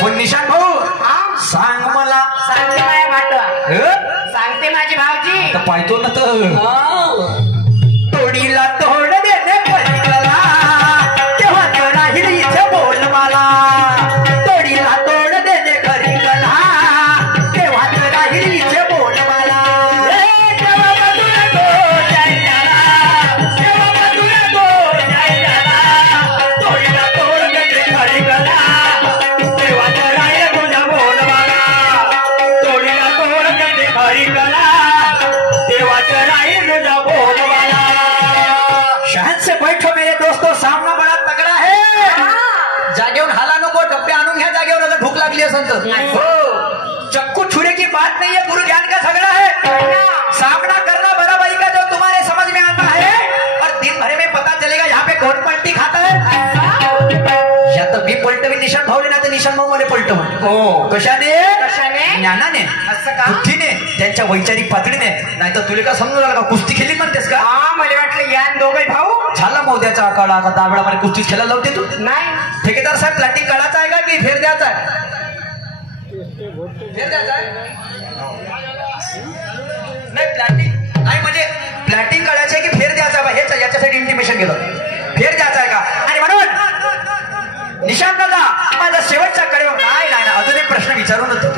पण निशान भाऊ सांग मला. सांगते माझ्या भाट सांगते माझी भाऊजी. पाहतो ना तर तोडीला तोड देणे परिकला तेव्हा तो राहील इथे बोल मला. तोडीला तोड देणे परिकला तेव्हा तो राहील इथे बोल मला. तेव्हा मधुरा तो जायला तेव्हा मधुरा तो जायला. तोडीला तोड देणे परिकला तेव्हा तो राहील तुझा बोल मला. तोडीला तोड देणे परिकला तेव्हा तो राहील तुझा बोल मला. शहर से बैठो मेरे दोस्तों, सामना बड़ा तगड़ा है. जागेवर हाला नको, डब्बे आणून घ्या जागेवर अगर भूक लागली असेल तर. हो, चक्कू छुरे की बात नहीं है, गुरु ज्ञान का झगड़ा है. सामना करना बड़ा भाई का जो तुम्हारे समझ में आता है और दिन भर में पता चलेगा यहाँ पे कौन पलटी खाता है. या तर मी पलटवी निशान भावले ना तर निशान भाऊ मध्ये पलटव. हो, कशाने? ज्ञानाने, बुद्धीने, त्यांच्या वैचारिक पातळीने. नाही तर तुला का समजू लागला का कुस्ती खेळली म्हणतेस का? मला वाटलं या दोघे भाऊ झाला मोद्याचा आकडा. आता दाबडा मध्ये कुस्ती खेळायला लावते तू? नाही. ठेकेदार साहेब प्लॅटिंग काढायचा आहे का की फेर द्यायचा आहे? फेर द्यायचा आहे नाही. प्लॅटिंग नाही म्हणजे प्लॅटिंग काढायचं आहे की फेर द्यायचा आहे? हेच याच्यासाठी इंटिमेशन केलं. फेर द्यायचा आहे का? आणि म्हणून निशांत दादा माझा शेवटचा कडे. नाही नाही अजून एक प्रश्न विचारून होतो.